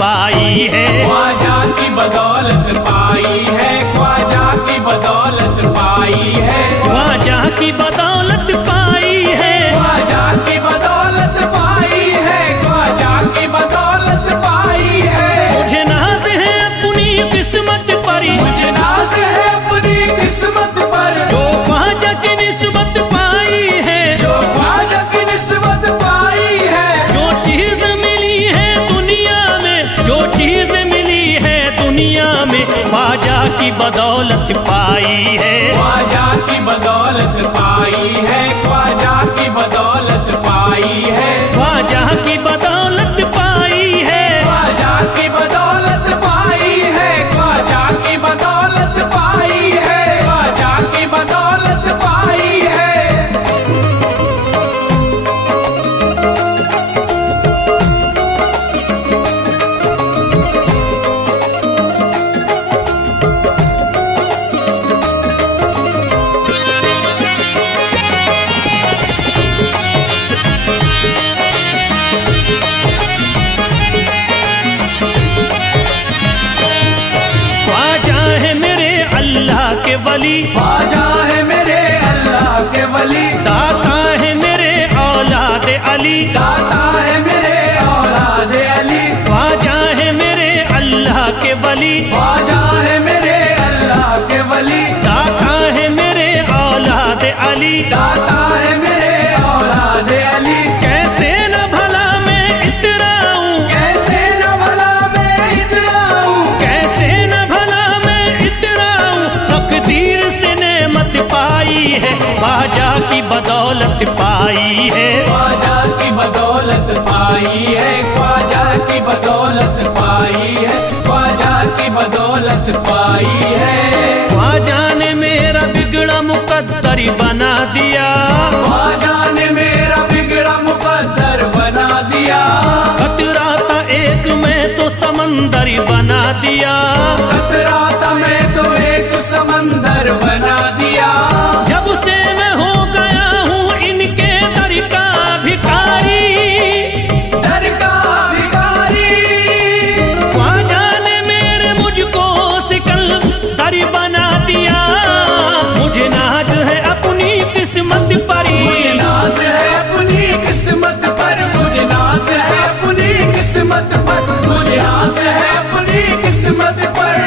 पाई है। ख्वाजा की बदौलत पाई है, ख्वाजा की बदौलत पाई है, ख्वाजा की बदौलत पाई है, ख्वाजा की बदौलत पाई है, ख्वाजा की बदौलत पाई है। मुझे नाज है अपनी किस्मत पर, मुझे नाज है अपनी किस्मत पर, जो ख्वाजा की निस्बत पाई है, जो ख्वाजा की निस्बत पाई है। जो चीज मिली है दुनिया में, जो चीज मिली है दुनिया में, ख्वाजा की बदौलत पाई है। ख्वाजा की बदौलत पाई है, ख्वाजा की बदौलत पाई है, ख्वाजा की बदौलत पाई है, ख्वाजा की बदौलत पाई है, ख्वाजा की बदौलत पाई है, ख्वाजा की बदौलत पाई है। ख्वाजा है मेरे अल्लाह के वली, ख्वाजा है मेरे अल्लाह के वली, दाता है मेरे औलाद अली, दाता है मेरे औलाद अली, ख्वाजा है मेरे अल्लाह के वली, ख्वाजा है मेरे अल्लाह के वली, दाता है मेरे औलाद अली। दाता है मेरे औलाद अली। कैसे न भला मैं इतराऊं, कैसे न भला मैं इतराऊं, कैसे न भला मैं इतराऊं, तकदीर से नेमत पाई है, ख्वाजा की बदौलत पाई है। ख्वाजा की बदौलत पाई है, ख्वाजा की बदौलत पाई है, ख्वाजा की बदौलत पाई है। ख्वाजा ने मेरा बिगड़ा मुकद्दर बना दिया, ख्वाजा ने मेरा बिगड़ा मुकद्दर बना दिया, खतरा था एक मैं तो समंदर बना दिया। खतरा था मैं तो एक समंदर बना दिया। जब से मैं हो गया हूँ इनके दर का भिखारी, दर का भिखारी, ख्वाजा ने मेरे मुझको सिकंदर बना दिया। मुझे नाज है अपनी किस्मत पर, मुझे नाज है अपनी किस्मत पर, मुझे नाज है अपनी किस्मत पर, मुझे नाज है अपनी किस्मत पर।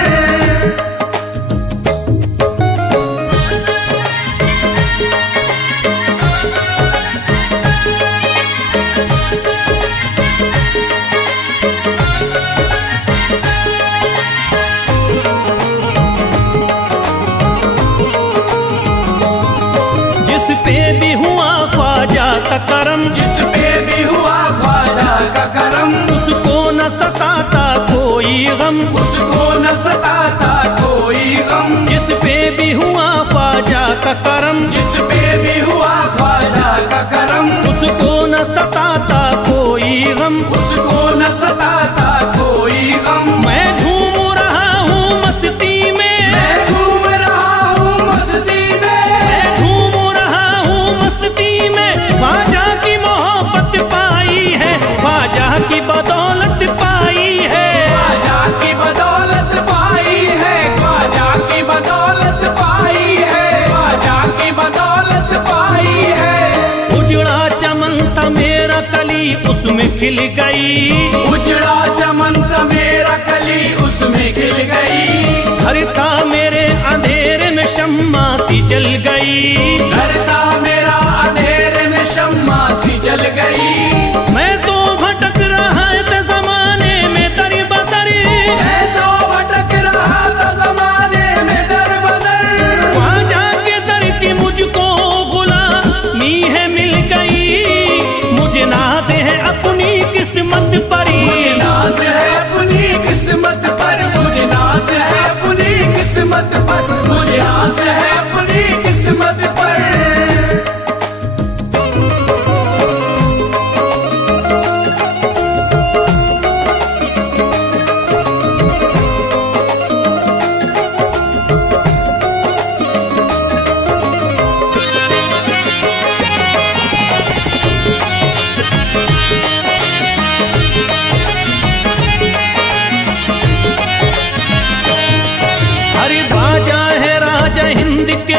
जिस पे भी हुआ ख्वाजा का करम, जिस पे भी हुआ ख्वाजा का करम, उसको न सताता कोई गम, उसको न सताता कोई गम। जिस पे भी हुआ ख्वाजा का करम, जिस पे भी हुआ ख्वाजा का करम, उसको न सताता कोई गम। उसको न सताता कोई गम। मैं झूम रहा हूँ मस्ती में, मैं घूम रहा हूँ मस्ती में, मैं झूम रहा हूँ मस्ती में, ख्वाजा की मोहब्बत पाई है, ख्वाजा की बदौलत पाई है। ख्वाजा की बदौलत पाई है, ख्वाजा की बदौलत पाई है, ख्वाजा की बदौलत पाई है। उजड़ा चमन था मेरा कली उसमें खिल गई, उजड़ा चमन था मेरा कली उसमें खिल गई, घर था मेरे अंधेरे में शम्मा सी जल गई। घर था मेरा अंधेरे में शम्मा सी जल गई। मैं तो भटक रहा था जमाने में दर बदर, मैं तो भटक रहा था जमाने में दर बदर, ख्वाजा के दर की मुझको गुलामी है मिल गई। मुझे नाज है अपनी किस्मत पर,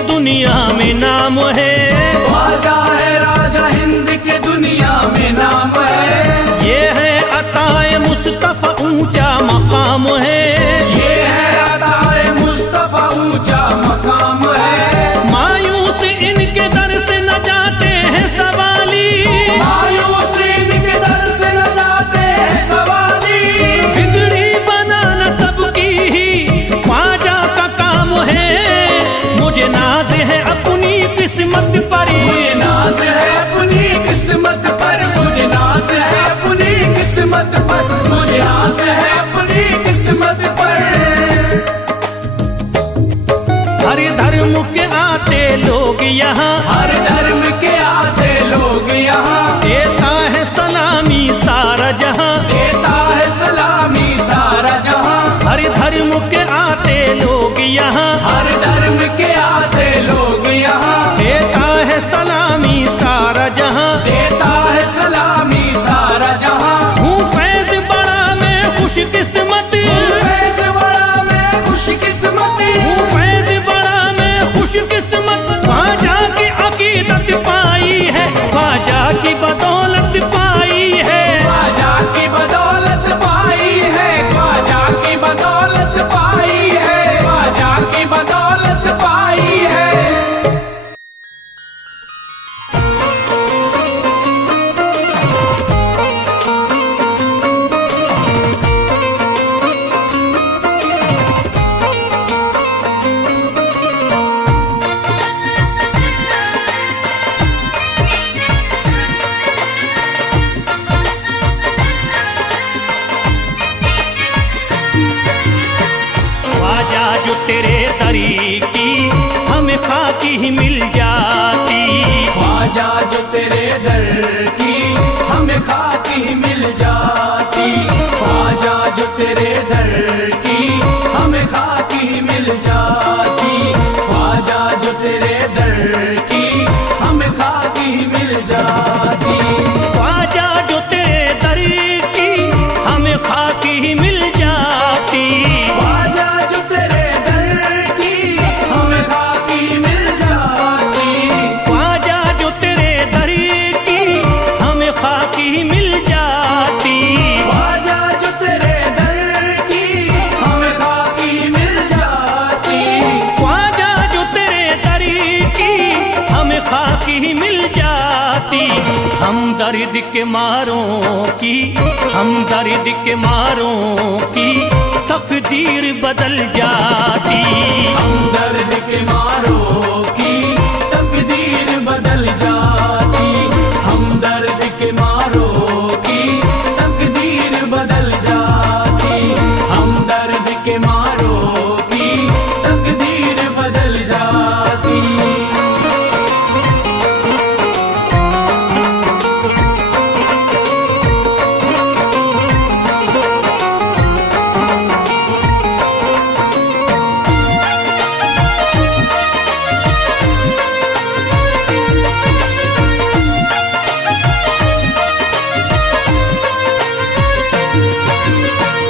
दुनिया में नाम है। ख्वाजा है राजा हिंद के दुनिया में नाम है। ये है अताए मुस्तफा ऊंचा मकाम है। ये है अताए मुस्तफा ऊंचा मकाम है। मायूस इनके दर से न जाते हैं सवाली। मायूस इनके दर से न जाते हैं सवाली। बिगड़ी बनाना सबकी ही ख्वाजा का काम है। मुझे नाज है अपनी किस्मत पर। मुझे नाज है अपनी किस्मत पर। मुझे नाज है अपनी किस्मत पर। मुझे नाज है अपनी किस्मत पर। हर धर्म के आते लोग यहाँ। हर धर्म के आते लोग यहाँ। देता है सलामी सारा जहाँ। देता है सलामी सारा जहाँ। हर धर्म के आते लोग यहाँ। हर धर्म के आते लोग यहाँ। देता है सलामी सारा जहाँ। देता है सलामी सारा जहाँ। हूँ फैज बड़ा मैं खुशकिस्मत। फैज बड़ा मैं खुशकिस्मत। हूँ फैज बड़ा मैं खुशकिस्मत। ख्वाजा की अकीदत पाई है। ख्वाजा की बदौलत पाई है। ख्वाजा की बदौलत पाई है। ख्वाजा की बदौलत पाई है। ख्वाजा की बदौलत पाई है। ख्वाजा जो तेरे दरी की हमें खाकी ही मिल जाती। ख्वाजा जो तेरे दर की हमें खाकी ही मिल जाती। ख्वाजा जो तेरे दर की हमें खाकी ही मिल जाती। ख्वाजा जो तेरे दर की हमें खाकी ही मिल जाती। ख्वाजा जो तेरे दरी की हमें खाकी ही मिल जाती। ख्वाजा जो तेरे दर की हमें खाकी मिल जाती। ख्वाजा जो तेरे दरी की हमें खाकी ही मिल जाती। ख्वाजा जो तेरे दर की हमें खाकी मिल जाती। ख्वाजा जो तेरे दरी की हमें खाकी ही मिल जाती। हम दर्द के मारों की, हम दर्द के मारों की तकदीर बदल जाती। हम दर्द के मारों की तकदीर बदल जाती। हम दर्द के मारों की तकदीर बदल जाती। हम दर्द के मारों की तकदीर बदल जाती।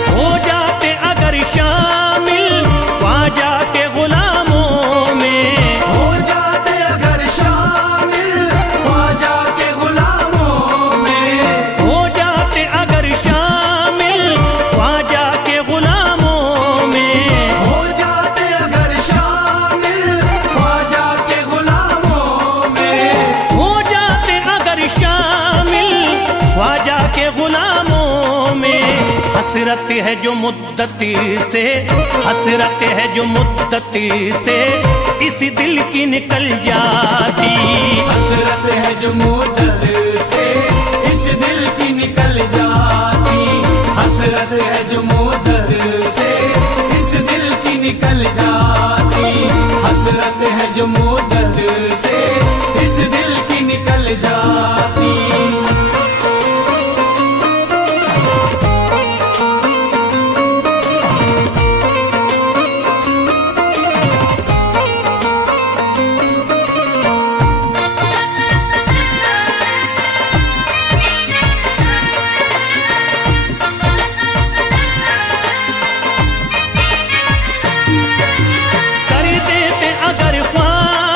हो जाते अगर शामिल ख्वाजा के गुलामों में। हो जाते अगर शामिल ख्वाजा के गुलामों में। हो जाते अगर शामिल ख्वाजा के गुलामों में। हो जाते अगर शामिल ख्वाजा के गुलामों में। हो जाते अगर शामिल ख्वाजा के गुलामों में। हसरत है जो मुद्दत से, हसरत है जो मुद्दत से इस दिल की निकल जाती। हसरत है जो मुद्दत से इस दिल की निकल जाती। हसरत है जो मुद्दत से इस दिल की निकल जाती। हसरत है जो मुद्दत से इस दिल की निकल जाती। कर देते अगर ख्वाजा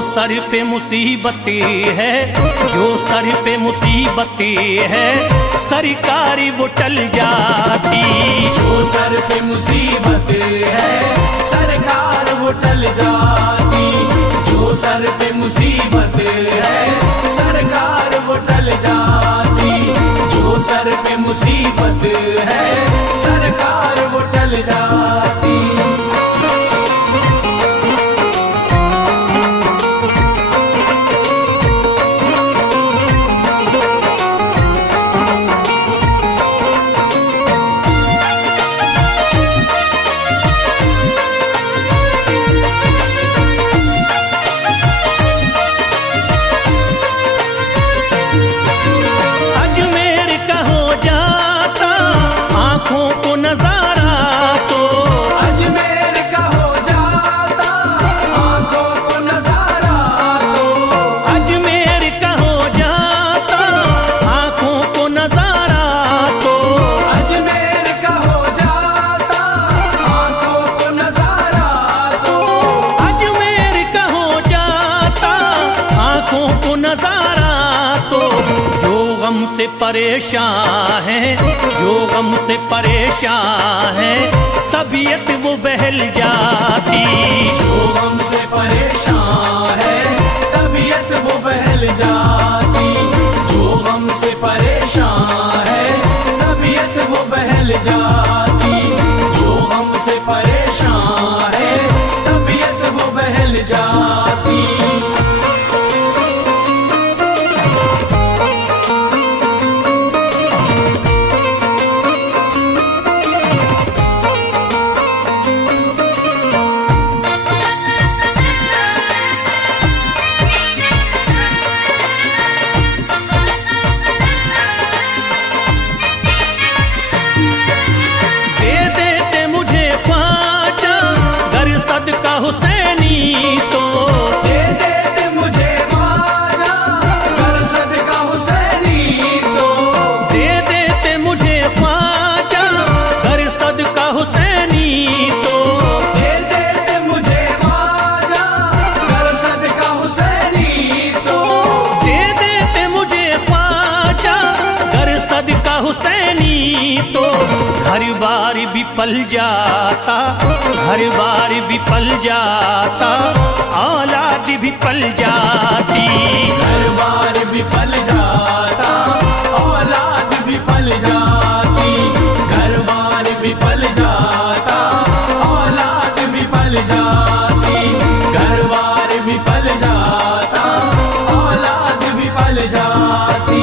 सर पे मुसीबतें है, जो सर पे मुसीबतें है, सरकारी वो टल जाती। जो सर पे मुसीबत है सरकार वो टल जाती। जो सर पे मुसीबत है सरकार वो टल जाती। जो सर पे मुसीबत है सरकार वो टल जाती। अजमेर का हो जाता आंखों को नजारा तो, अजमेर का हो जाता आंखों को नजारा तो। अजमेर का हो जाता आंखों को नजारा तो, अजमेर का हो जाता आंखों को नजारा तो। अजमेर का हो जाता आंखों को नजारा तो। जो गम से परेशान है, जो गम से परेशान है, तबीयत वो बहल जाती। जो गम से परेशान है तबीयत वो बहल जाती। जो गम से परेशान है तबीयत वो बहल जाती। जो गम से परेशान है तबीयत वो बहल जाती। दे देते मुझे ख्वाजा गर सदका हुसैनी तो, दे देते मुझे ख्वाजा गर सदका हुसैनी तो। दे देते मुझे ख्वाजा गर सदका हुसैनी तो, दे देते मुझे ख्वाजा गर सदका हुसैनी तो। दे देते मुझे ख्वाजा गर सदका हुसैनी तो। घर बार भी पल जाता, घर बार भी पल जाता, औलाद भी पल जाती। घर बार भी पल जाता औलाद भी पल जाती। घर बार भी पल जाता औलाद भी पल जाती। घर बार भी पल जाता औलाद भी पल जाती।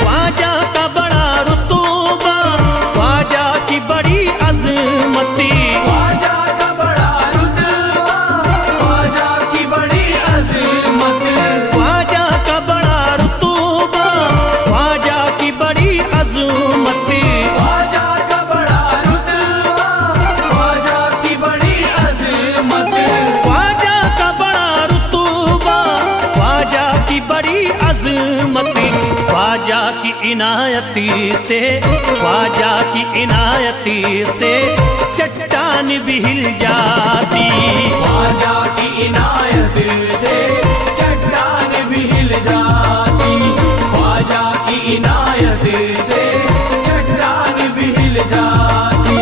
ख्वाजा का बड़ा रुतबा, ख्वाजा की बड़ी अजमती। ख्वाजा का बड़ा रुतबा ख्वाजा की बड़ी अज़मत। ख्वाजा का बड़ा रुतबा, ख्वाजा की बड़ी अजमती। ख्वाजा का बड़ा रुतबा ख्वाजा की बड़ी अज़मत। ख्वाजा का बड़ा रुतबा, ख्वाजा की बड़ी अजमती। ख्वाजा की इनायती से, ख्वाजा की इनायती से चट्टान भी हिल जाती। ख्वाजा की इनायत से चट्टान भी हिल जाती। ख्वाजा की इनायत से चट्टान भी हिल जाती।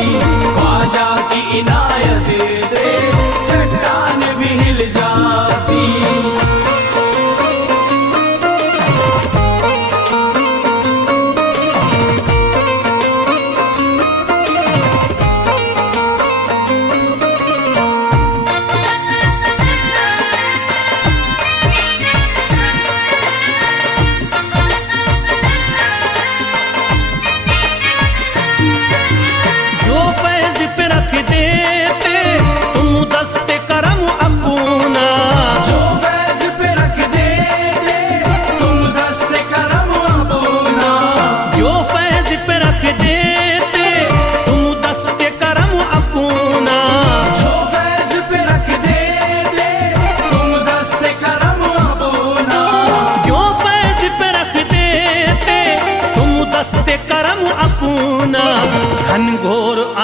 ख्वाजा की इनायत से चट्टान भी हिल जाती।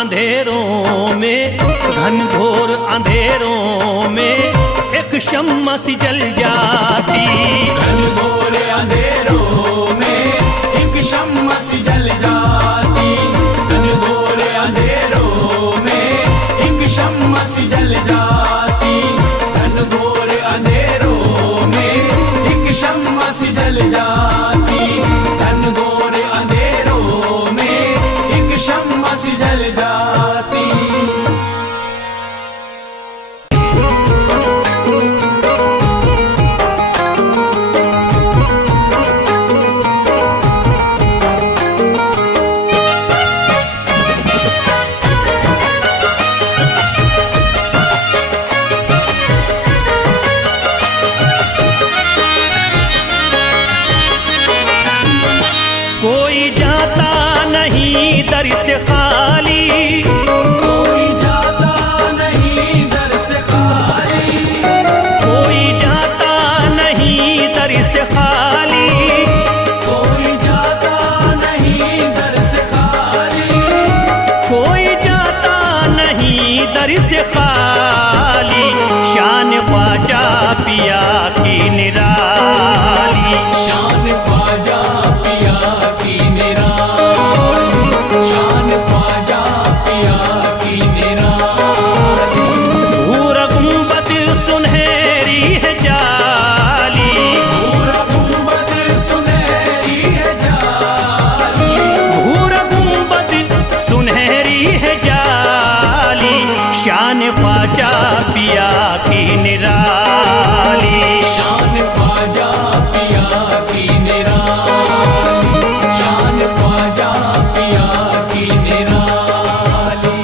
अंधेरों में, घनघोर अंधेरों में एक शम्मा सी जल जाती। घनघोर अंधेरों में एक शम्मा सी जल जाती। घनघोर अंधेरों में एक शम्मा सी जल जाती। घनघोर अंधेरों में एक शम्मा सी जल जाती। घनघोर अंधेरों में एक शम्मा सी जल जाती। कोई जाता नहीं दर से खाली, कोई जाता नहीं दर से खाली। कोई जाता नहीं दर से खाली, कोई जाता नहीं दर से खाली। कोई जाता नहीं दर से खाली। शान ख्वाजा पिया की निराली, शान ख्वाजा पिया की निराली। शान ख्वाजा पिया की निराली। पूरा गुंबद सुनहरी है जाली, पूरा गुंबद सुनहरी है जाली। पूरा गुंबद सुनहरी है जाली। शान ख्वाजा पिया की निराली, शान ख्वाजा पिया की निराली। शान ख्वाजा पिया की निराली।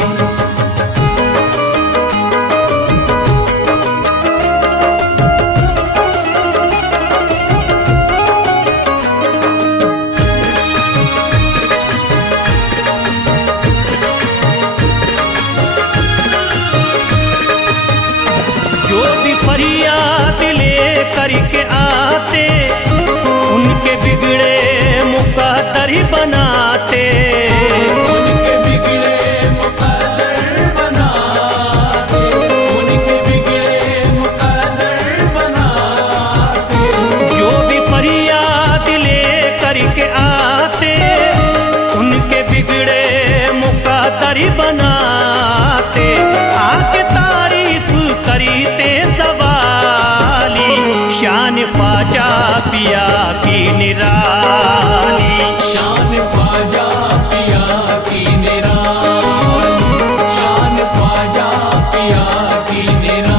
जो भी फरियाद ले करके आते, उनके बिगड़े मुकद्दर बनाते। उनके बिगड़े मुकद्दर बनाते। उनके बिगड़े मुकद्दर बनाते। जो भी फरियाद ले करके आते, उनके बिगड़े मुकद्दर बनाते। आके तारीफ करते सवाली। शान ख्वाजा पिया की निराली, शान ख्वाजा पिया की निराली। शान ख्वाजा पिया की निराली।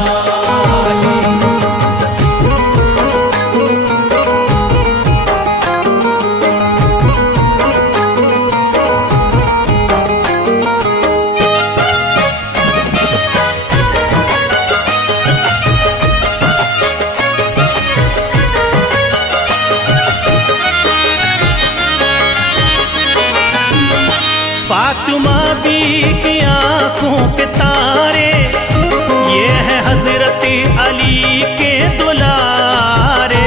फातिमा बी की आंखों के तारे, ये है हजरत अली के दुलारे।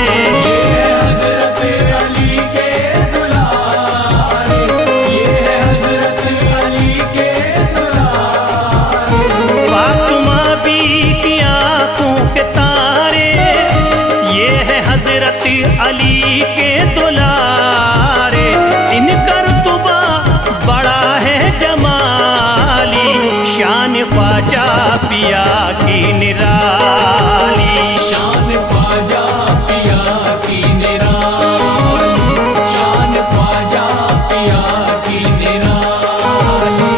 ये हजरत अली के दुलारे। ये हजरत अली के दुलारे। फातिमा बी की आंखों के तारे, ये है हजरत अली के दुलारे। इनका रुतबा बड़ा है जमाली। शान ख्वाजा पिया की निराली, शान ख्वाजा पिया की निराली। शान ख्वाजा पिया की निराली।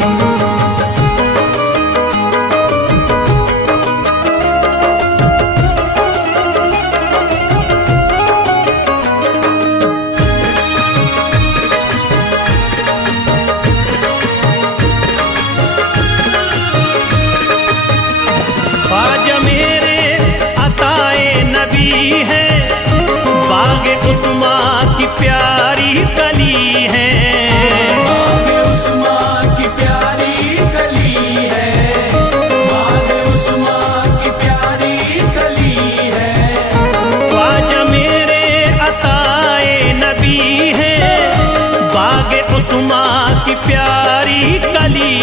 ख्वाजा मेरे अताए नबी है, बाग उस्मा की प्यारी कली है। बाग उस्मा की प्यारी कली है। बाग उस्मा की प्यारी कली है। ख्वाजा मेरे अताए नबी है, बाग उस्मा की प्यारी कली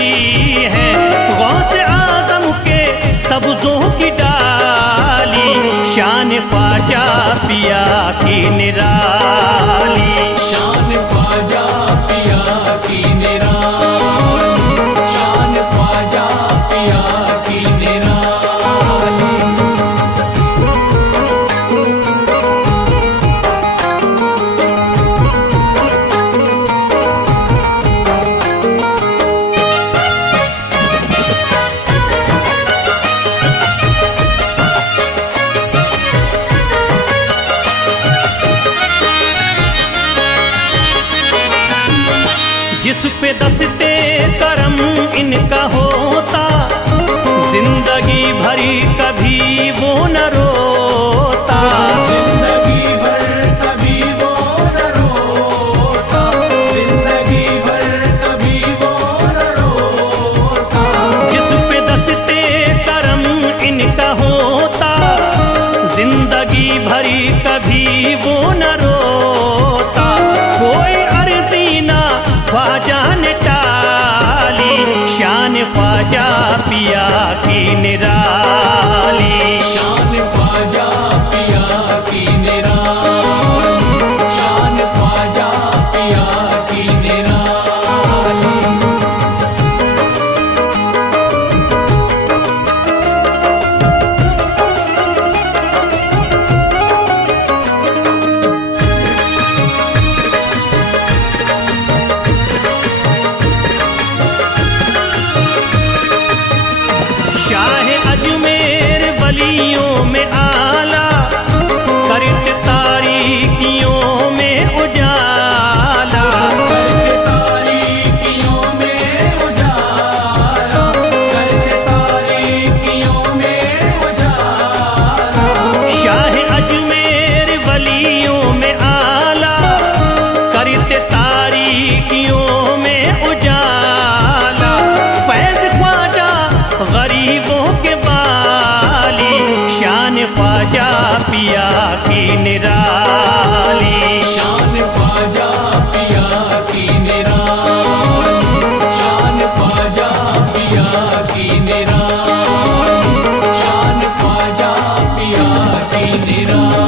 ख्वाजा पिया की निराली। शान ख्वाजा पिया की निराली, शान ख्वाजा पिया की निराली। जिस पे दस्ते करम इनका होता, जिंदगी भरी कभी वो न रोता। जिंदगी भर कभी वो न रोता, जिंदगी भर कभी वो न रोता। जिस पे दस्ते करम इनका होता, जिंदगी भरी कभी वो न रोता। कोई अर्जी ना ख्वाजा ने टाली, शान ख्वाजा पिया की निराली। शान ख्वाजा पिया की निराली, शान ख्वाजा पिया की निराली। शाह अजमेर वलियों में आला, करते तारीकियों में उजाला। करके तारीकियों में उजाला, करके तारीकियों में उजाला। शाह अजमेर वलियों में आला, करते तारीकियों में उजाला। फैज़ ख्वाजा गरीबों के बाली, शान ख्वाजा पिया की निराली। शान ख्वाजा पिया की निराली, शान ख्वाजा पिया की निराली, शान ख्वाजा पिया की निराली।